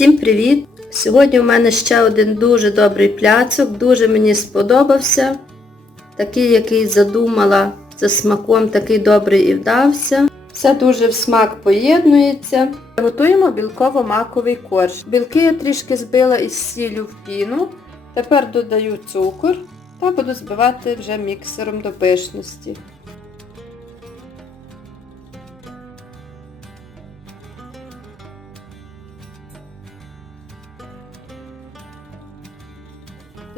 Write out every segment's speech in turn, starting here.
Всім привіт! Сьогодні у мене ще один дуже добрий пляцок, дуже мені сподобався. Такий, який задумала за смаком, такий добрий і вдався. Все дуже в смак поєднується. Готуємо білково-маковий корж. Білки я трішки збила із сіллю в піну. Тепер додаю цукор та буду збивати вже міксером до пишності.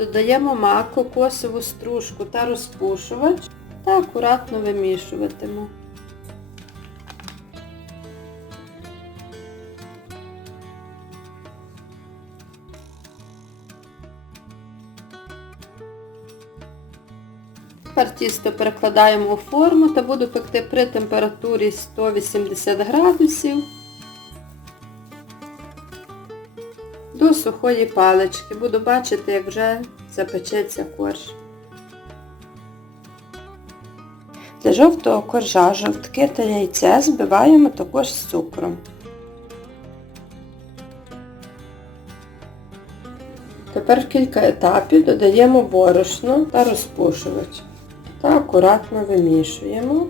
Додаємо мак, кокосову стружку та розпушувач та акуратно вимішуватиму. Тепер тісто перекладаємо у форму та буду пекти при температурі 180 градусів до сухої палички. Буду бачити, як вже запечеться корж. Для жовтого коржа жовтки та яйце збиваємо також з цукром. Тепер в кілька етапів додаємо борошно та розпушувач та акуратно вимішуємо.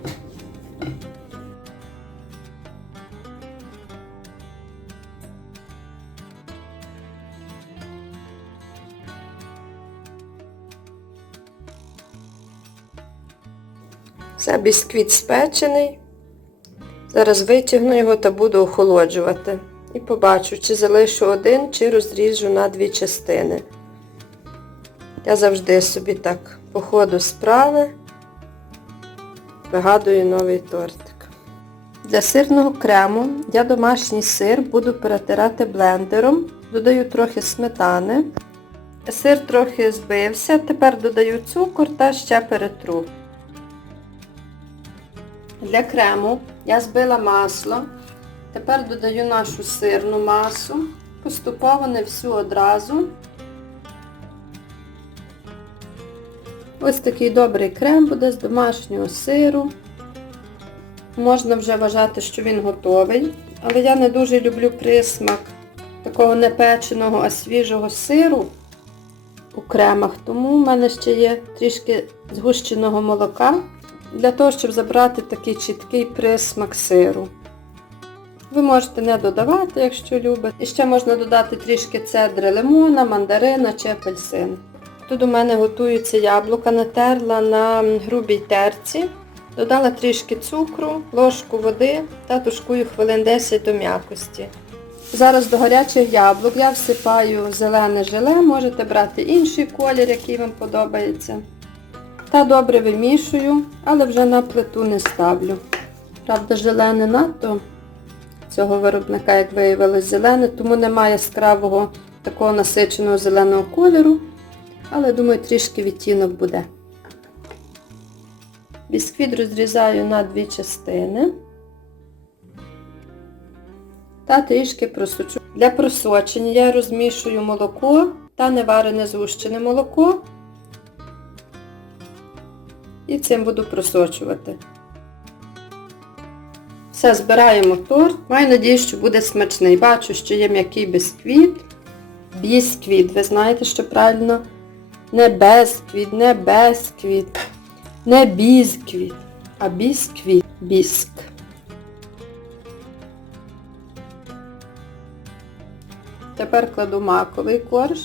Все, бісквіт спечений. Зараз витягну його та буду охолоджувати. І побачу, чи залишу один, чи розріжу на дві частини. Я завжди собі так по ходу справи вигадую новий тортик. Для сирного крему я домашній сир буду перетирати блендером. Додаю трохи сметани. Сир трохи збився, тепер додаю цукор та ще перетру. Для крему я збила масло. Тепер додаю нашу сирну масу. Поступово не всю одразу. Ось такий добрий крем буде з домашнього сиру. Можна вже вважати, що він готовий. Але я не дуже люблю присмак такого не печеного, а свіжого сиру у кремах. Тому в мене ще є трішки згущеного молока для того, щоб забрати такий чіткий присмак сиру. Ви можете не додавати, якщо любите. І ще можна додати трішки цедри лимона, мандарина чи апельсин. Тут у мене готується яблука, натерла на грубій терці. Додала трішки цукру, ложку води та тушкую хвилин 10 до м'якості. Зараз до гарячих яблук я всипаю зелене желе, можете брати інший колір, який вам подобається. Та добре вимішую, але вже на плиту не ставлю. Правда, желе не надто цього виробника, як виявилось, зелене, тому немає яскравого такого насиченого зеленого кольору. Але, думаю, трішки відтінок буде. Бісквіт розрізаю на дві частини. Та трішки просочу. Для просочення я розмішую молоко та неварене згущене молоко. І цим буду просочувати. Все, збираємо торт. Маю надію, що буде смачний. Бачу, що є м'який бісквіт. Бісквіт. Ви знаєте, що правильно? Не безквіт, не безквіт, не бісквіт, а бісквіт. Біск. Тепер кладу маковий корж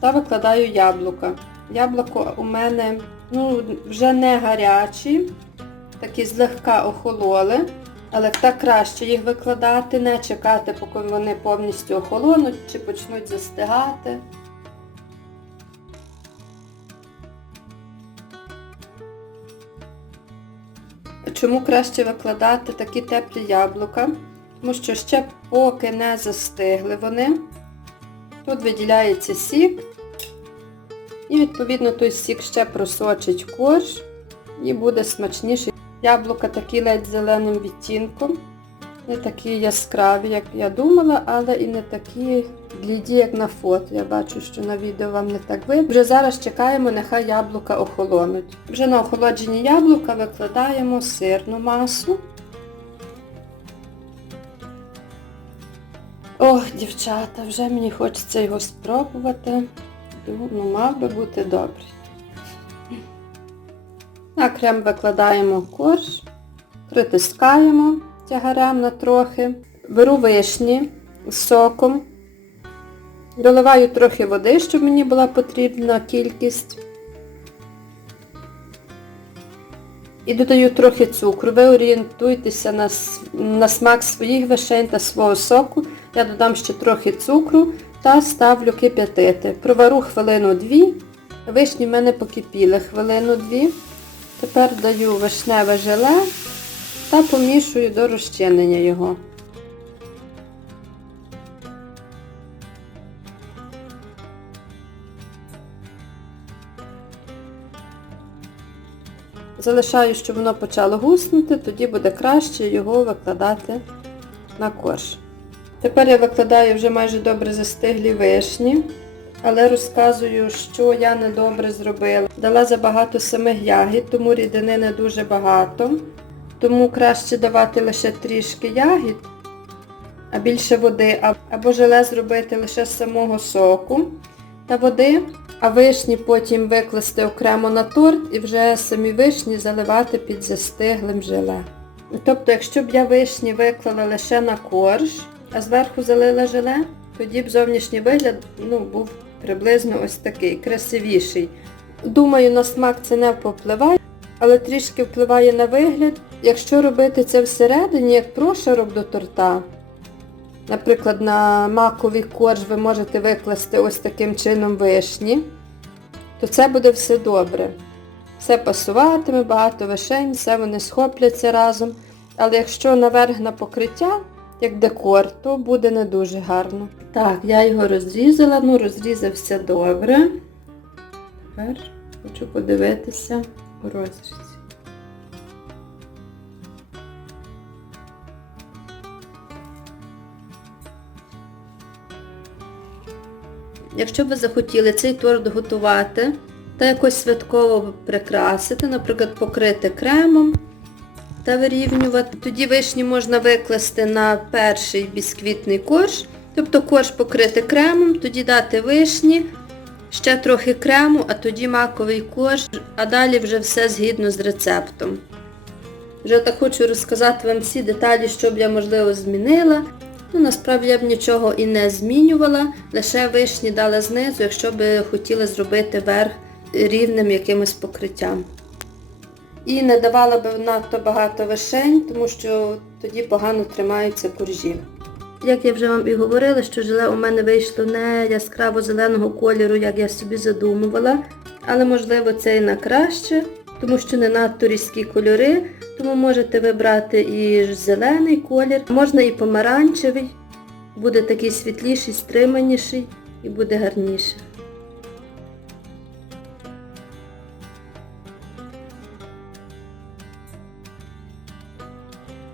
та викладаю яблука. Яблуко у мене ну, вже не гарячі, такі злегка охололи, але так краще їх викладати, не чекати, поки вони повністю охолонуть чи почнуть застигати. Чому краще викладати такі теплі яблука? Тому що ще поки не застигли вони, тут виділяється сік. І відповідно той сік ще просочить корж і буде смачніший. Яблука такі ледь зеленим відтінком. Не такі яскраві, як я думала, але і не такі бліді, як на фото. Я бачу, що на відео вам не так видно. Вже зараз чекаємо, нехай яблука охолонуть. Вже на охолоджені яблука викладаємо сирну масу. Ох, дівчата, вже мені хочеться його спробувати. Ну, мав би бути добрий. На крем викладаємо корж, притискаємо тягарем на трохи. Беру вишні з соком. Доливаю трохи води, щоб мені була потрібна кількість. І додаю трохи цукру. Ви орієнтуйтеся на, на смак своїх вишень та свого соку. Я додам ще трохи цукру та ставлю кип'ятити. Провару хвилину-дві. Вишні в мене покипіли хвилину-дві. Тепер даю вишневе желе та помішую до розчинення його. Залишаю, щоб воно почало гуснути, тоді буде краще його викладати на корж. Тепер я викладаю вже майже добре застиглі вишні, але розказую, що я недобре зробила. Дала забагато самих ягід, тому рідини не дуже багато. Тому краще давати лише трішки ягід, а більше води, або желе зробити лише з самого соку та води, а вишні потім викласти окремо на торт і вже самі вишні заливати під застиглим желе. Тобто, якщо б я вишні виклала лише на корж, а зверху залила желе, тоді б зовнішній вигляд ну, був приблизно ось такий, красивіший. Думаю, на смак це не попливає, але трішки впливає на вигляд. Якщо робити це всередині, як прошарок до торта, наприклад, на маковий корж ви можете викласти ось таким чином вишні, то це буде все добре. Все пасуватиме, багато вишень, все вони схопляться разом. Але якщо наверх на покриття, як декор, то буде не дуже гарно. Так, я його розрізала, ну розрізався добре. Тепер хочу подивитися у розрізі. Якщо ви захотіли цей торт готувати та якось святково прикрасити, наприклад, покрити кремом та вирівнювати, тоді вишні можна викласти на перший бісквітний корж, тобто корж покрити кремом, тоді дати вишні, ще трохи крему, а тоді маковий корж, а далі вже все згідно з рецептом. Вже так хочу розказати вам всі деталі, що б я, можливо, змінила. Ну, насправді я б нічого і не змінювала, лише вишні дала знизу, якщо б хотіла зробити верх рівним якимось покриттям. І не давала б надто багато вишень, тому що тоді погано тримаються коржі. Як я вже вам і говорила, що желе у мене вийшло не яскраво зеленого кольору, як я собі задумувала, але можливо це і на краще, тому що не надто різкі кольори, тому можете вибрати і зелений колір, можна і помаранчевий, буде такий світліший, стриманіший і буде гарніше.